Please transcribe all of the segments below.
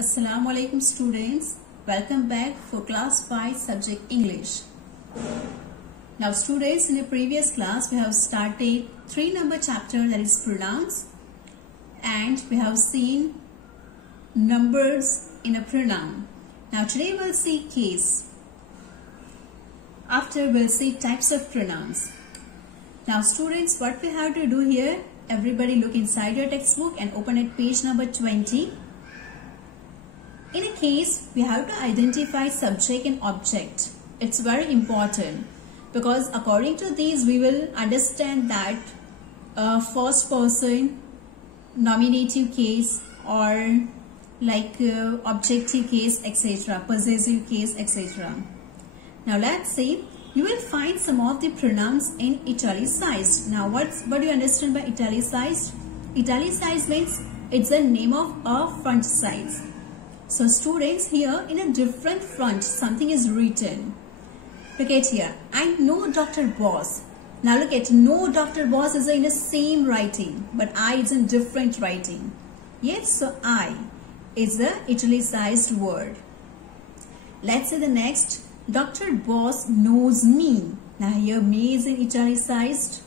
Assalamu alaikum students, welcome back for class 5 subject English. Now students, in a previous class we have started 3 number chapter, that is pronouns, and we have seen numbers in a pronoun. Now today we'll see case. After we'll see types of pronouns. Now students, what we have to do here, everybody look inside your textbook and open at page number 20. In a case, we have to identify subject and object. It's very important because according to these, we will understand that first person, nominative case, or like objective case, etc., possessive case, etc. Now let's see. You will find some of the pronouns in italicized. Now what do you understand by italicized? Italicized means it's the name of a font size. So students, here in a different front something is written. Look at here. I know Dr. Boss. Now look at, no Dr. Boss is in the same writing, but I is in different writing. Yes, so I is the italicized word. Let's say the next. Dr. Boss knows me. Now here me is in italicized.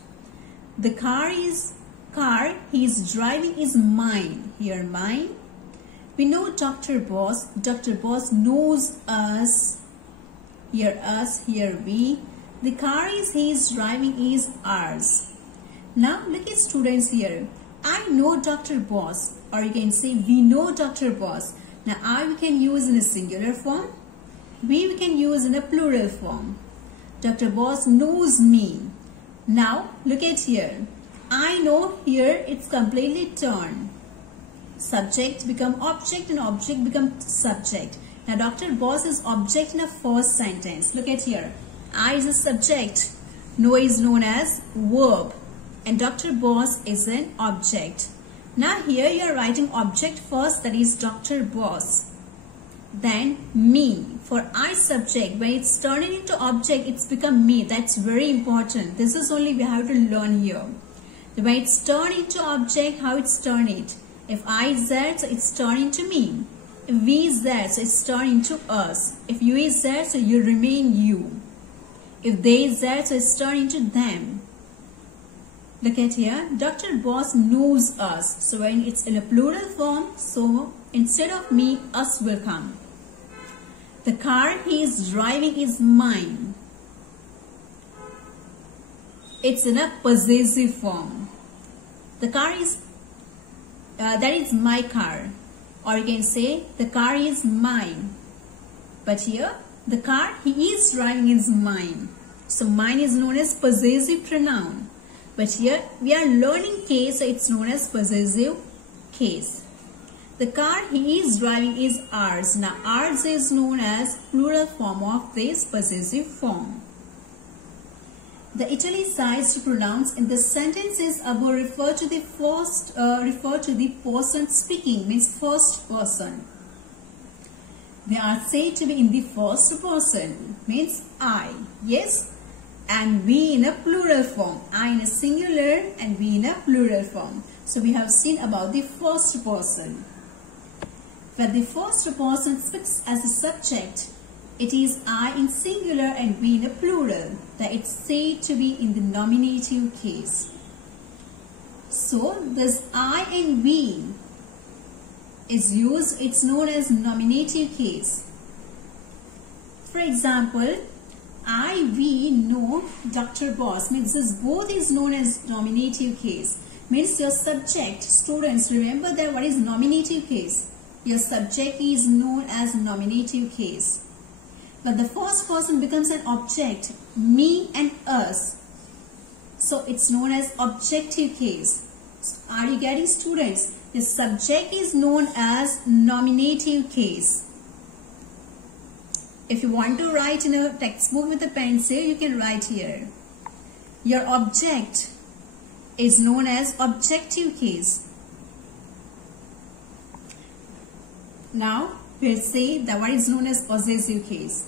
The car he is driving is mine. Here mine. We know Dr. Boss. Dr. Boss knows us. Here we. The car he is driving is ours. Now look at students here. I know Dr. Boss, or you can say we know Dr. Boss. Now I we can use in a singular form. We can use in a plural form. Dr. Boss knows me. Now look at here. I know, here it's completely turned. Subject become object and object become subject. Now Dr. Boss is object in the first sentence. Look at here. I is a subject. Know is known as verb. And Dr. Boss is an object. Now here you are writing object first, that is Dr. Boss. Then me. For I subject, when it's turning into object, it's become me. That's very important. This is only we have to learn here. When it's turned into object, how it's turned it. If I is there, so it's turned into me. If we is there, so it's turned into us. If you is there, so you remain you. If they is there, so it's turned into them. Look at here. Dr. Boss knows us. So when it's in a plural form, so instead of me, us will come. The car he is driving is mine. It's in a possessive form. The car is that is my car, or you can say the car is mine. But here the car he is driving is mine. So mine is known as possessive pronoun. But here we are learning case, so it's known as possessive case. The car he is driving is ours. Now ours is known as plural form of this possessive form. The italicized pronouns in the sentences above refer to the person speaking, means first person. They are said to be in the first person, means I, yes, and we in a plural form. I in a singular and we in a plural form. So we have seen about the first person. When the first person speaks as a subject, it is I in singular and we in a plural, that it's said to be in the nominative case. So this I and we is used, it's known as nominative case. For example, I, we know Dr. Boss, means this both is known as nominative case. Means your subject, students, remember that what is nominative case? Your subject is known as nominative case. But the first person becomes an object, me and us. So it's known as objective case. Are you getting, students? The subject is known as nominative case. If you want to write in a textbook with a pencil, you can write here. Your object is known as objective case. Now we'll say that what is known as possessive case.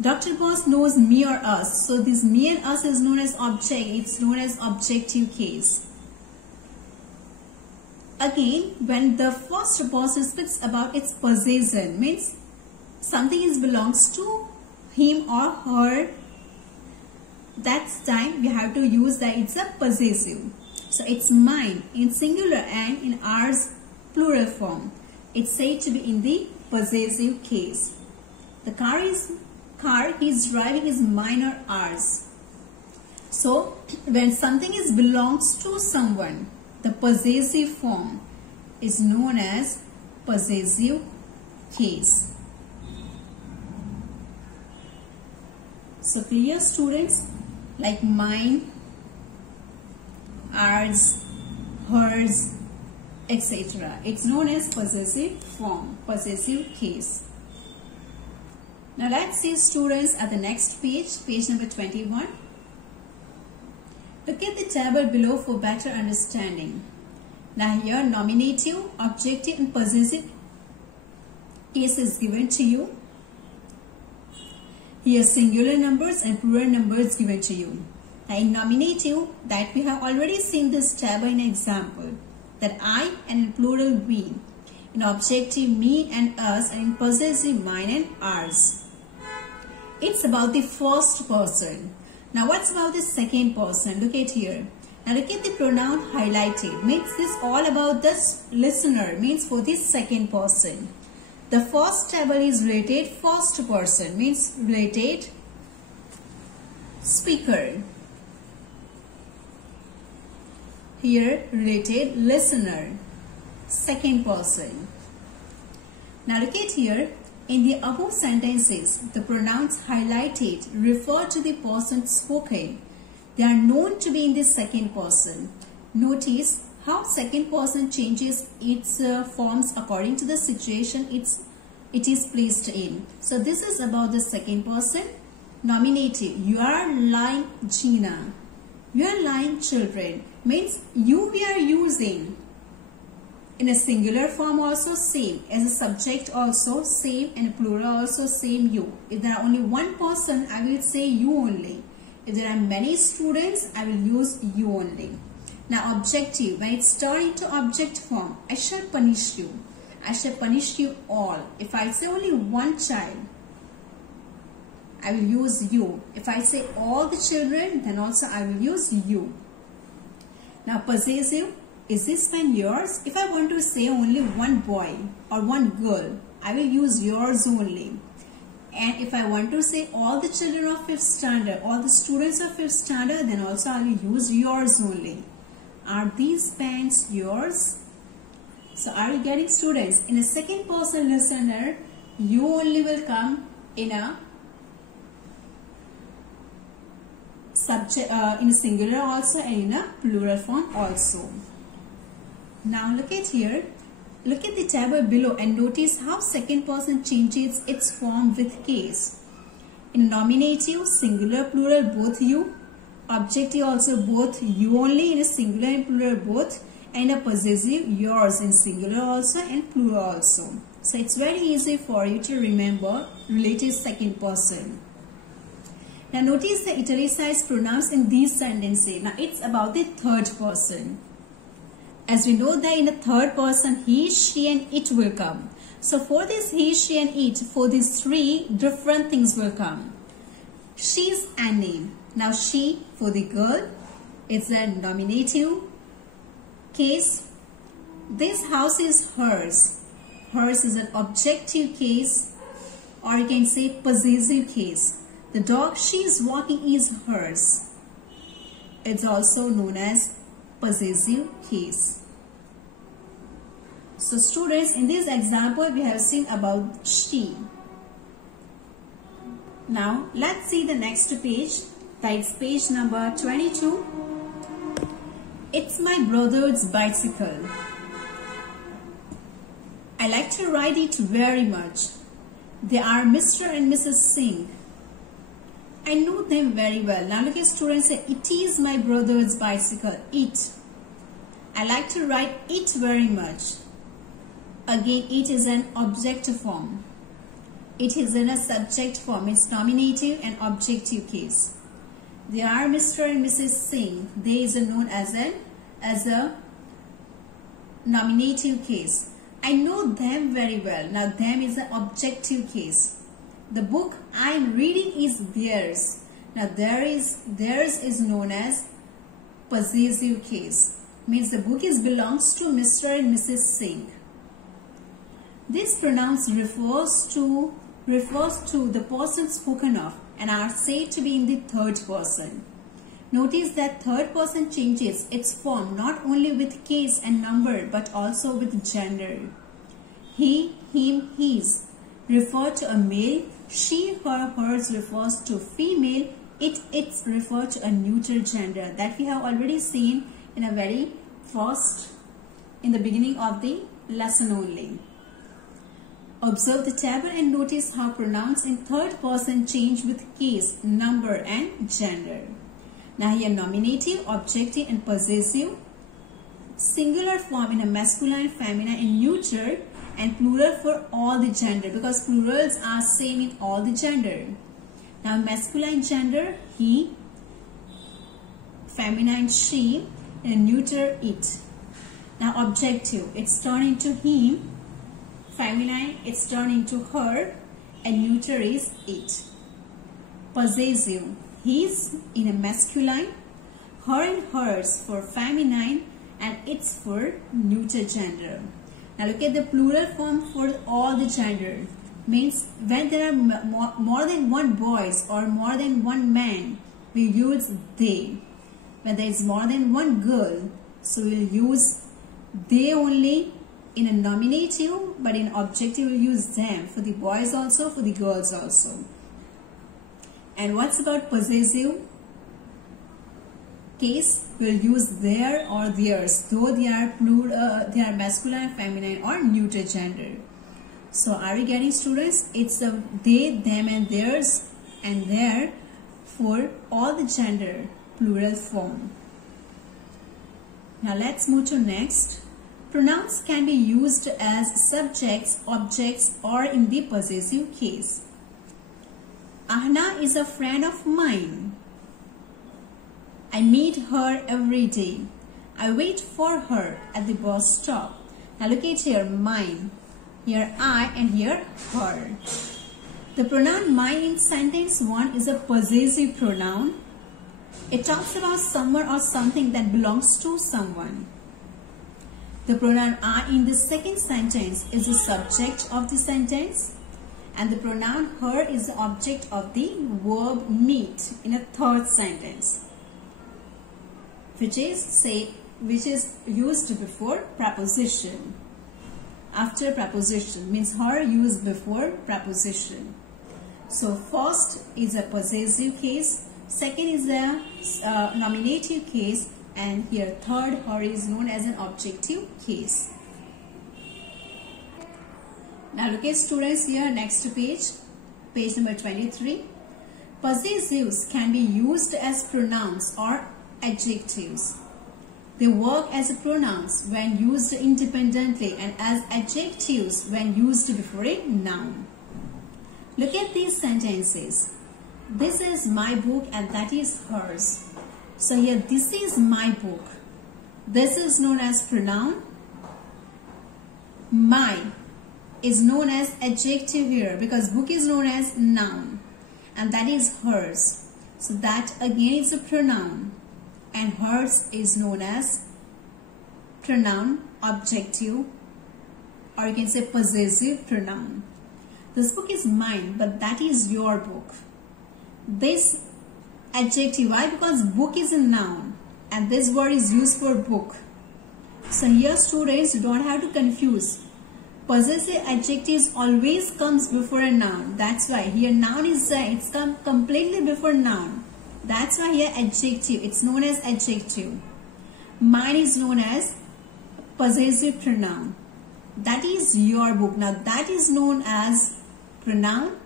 Dr. Boss knows me or us. So this me and us is known as object. It's known as objective case. again, when the first person speaks about its possession, means something is belongs to him or her, that's time we have to use that it's a possessive. So it's mine in singular and in ours plural form. It's said to be in the possessive case. The car he's driving is mine or ours. So when something is belongs to someone, the possessive form is known as possessive case. So clear, students? Like mine, ours, hers, etc. It's known as possessive form, possessive case. Now let's see, students, at the next page, page number 21. Look at the table below for better understanding. Now here nominative, objective and possessive case is given to you. Here singular numbers and plural numbers given to you. Now in nominative, that we have already seen this table in example, that I and in plural we. In objective me and us, and in possessive mine and ours. It's about the first person. Now what's about the second person? Look at here. Now look at the pronoun highlighted. Means this all about the listener, means for the second person. The first table is related first person, means related speaker. Here related listener, second person. Now look at here. In the above sentences, the pronouns highlighted refer to the person spoken. They are known to be in the second person. Notice how second person changes its forms according to the situation it is placed in. So this is about the second person. Nominative, you are lying Gina. You are lying children. Means you we are using. In a singular form also same. As a subject also same, and plural also same you. If there are only one person, I will say you only. If there are many students, I will use you only. Now objective, when it's turned into object form, I shall punish you. I shall punish you all. If I say only one child, I will use you. If I say all the children, then also I will use you. Now possessive, is this pen yours? If I want to say only one boy or one girl, I will use yours only. And if I want to say all the children of 5th standard, all the students of 5th standard, then also I will use yours only. Are these pens yours? So are you getting, students? In a second person listener, you only will come in a subject, in a singular also and in a plural form also. Now look at here. Look at the table below and notice how second person changes its form with case. In nominative, singular, plural, both you. Objective also both you only in a singular and plural both. And a possessive, yours in singular also and plural also. So it's very easy for you to remember relative second person. Now notice the italicized pronouns in these sentences. Now it's about the third person. As we know that in the third person, he, she and it will come. So for this he, she and it, for these three different things will come. She's a name. Now she, for the girl, it's a nominative case. This house is hers. Hers is an objective case, or you can say possessive case. The dog she is walking is hers. It's also known as possessive case. So students, in this example we have seen about she. Now let's see the next page. That's page number 22. It's my brother's bicycle. I like to ride it very much. They are Mr. and Mrs. Singh. I know them very well. Now look at students say, it is my brother's bicycle. It. I like to ride it very much. Again, it is an object form. It is in a subject form. It's nominative and objective case. They are Mr. and Mrs. Singh. They is known as a nominative case. I know them very well. Now them is the objective case. The book I am reading is theirs. Now theirs is known as possessive case. Means the book belongs to Mr. and Mrs. Singh. This pronouns refers to the person spoken of and are said to be in the third person. Notice that third person changes its form not only with case and number but also with gender. He, him, his refer to a male, she, her, hers refers to female, it's refer to a neuter gender. That we have already seen in a very first, in the beginning of the lesson only. Observe the table and notice how pronouns in third person change with case, number and gender. Now here nominative, objective and possessive, singular form in a masculine, feminine and neuter, and plural for all the gender because plurals are same in all the gender. Now masculine gender he, feminine she, and neuter it. Now objective, it's turned into him, feminine it's turned into her, and neuter is it. Possessive, his in a masculine, her and hers for feminine, and it's for neuter gender. Now look at the plural form for all the gender. Means when there are more than one boys or more than one man, we use they. When there is more than one girl, so we'll use they only in a nominative, but in objective we'll use them for the boys also, for the girls also. And what's about possessive case? We'll use their or theirs, though they are plural, they are masculine, feminine or neuter gender. So are you getting, students? It's a they, them and theirs and their for all the gender, plural form. Now let's move to next. Pronouns can be used as subjects, objects or in the possessive case. Ahna is a friend of mine. I meet her every day. I wait for her at the bus stop. Now look at here, mine. Here I and here her. The pronoun mine in sentence 1 is a possessive pronoun. It talks about someone or something that belongs to someone. The pronoun I in the second sentence is the subject of the sentence. And the pronoun her is the object of the verb meet in a third sentence, which is used before preposition. After preposition means her used before preposition. So first is a possessive case, second is a nominative case, and here third her is known as an objective case. Now look at students here, next page number 23. Possessives can be used as pronouns or adjectives. They work as pronouns when used independently and as adjectives when used before a noun. Look at these sentences. This is my book and that is hers. So here this is my book. This is known as pronoun. My is known as adjective here because book is known as noun and that is hers. So that again is a pronoun and hers is known as pronoun, objective, or you can say possessive pronoun. This book is mine but that is your book. This adjective, why? Because book is a noun and this word is used for book. So here students, you don't have to confuse. Possessive adjectives always comes before a noun. That's why here noun is it's come completely before noun. That's why here adjective, it's known as adjective. Mine is known as possessive pronoun. That is your book. Now that is known as pronoun.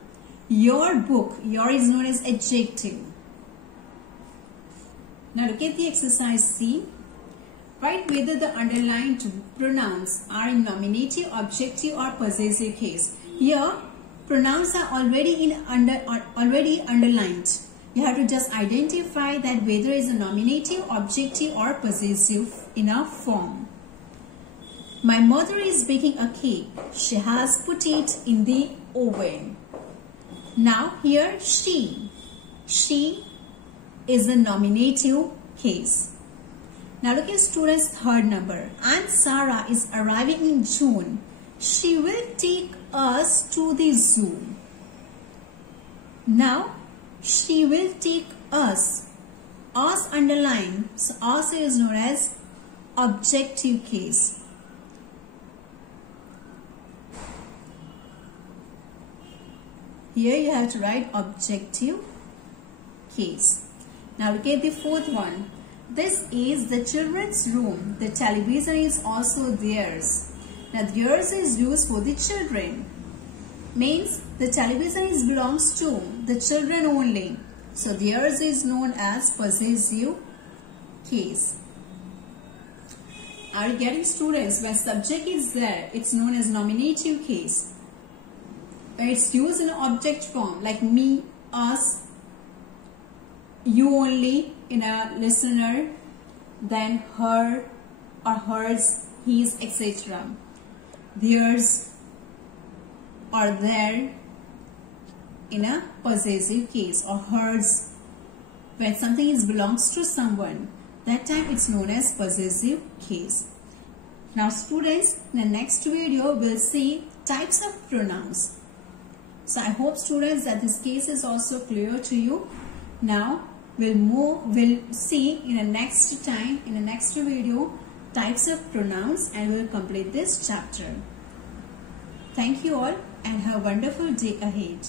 Your book, your is known as adjective. Now look at the exercise C. Write whether the underlined pronouns are in nominative, objective or possessive case. Here pronouns are already underlined. You have to just identify that whether is a nominative, objective or possessive in a form. My mother is baking a cake. She has put it in the oven. Now here she. She is the nominative case. Now look at students' third number. Aunt Sarah is arriving in June. She will take us to the zoo. Now she will take us. Us underline. So us is known as objective case. Here you have to write objective case. Now look at the fourth one. This is the children's room. The television is also theirs. Now theirs is used for the children. Means the television belongs to the children only. So theirs is known as possessive case. Are you getting, students? When subject is there, it's known as nominative case. When it's used in object form like me, us, you only in a listener, then her or hers, his, etc. Theirs or their in a possessive case, or hers when something belongs to someone, that time it's known as possessive case. Now students, in the next video we'll see types of pronouns. So I hope students that this case is also clear to you. Now we'll see in the next video types of pronouns, and we'll complete this chapter. Thank you all and have a wonderful day ahead.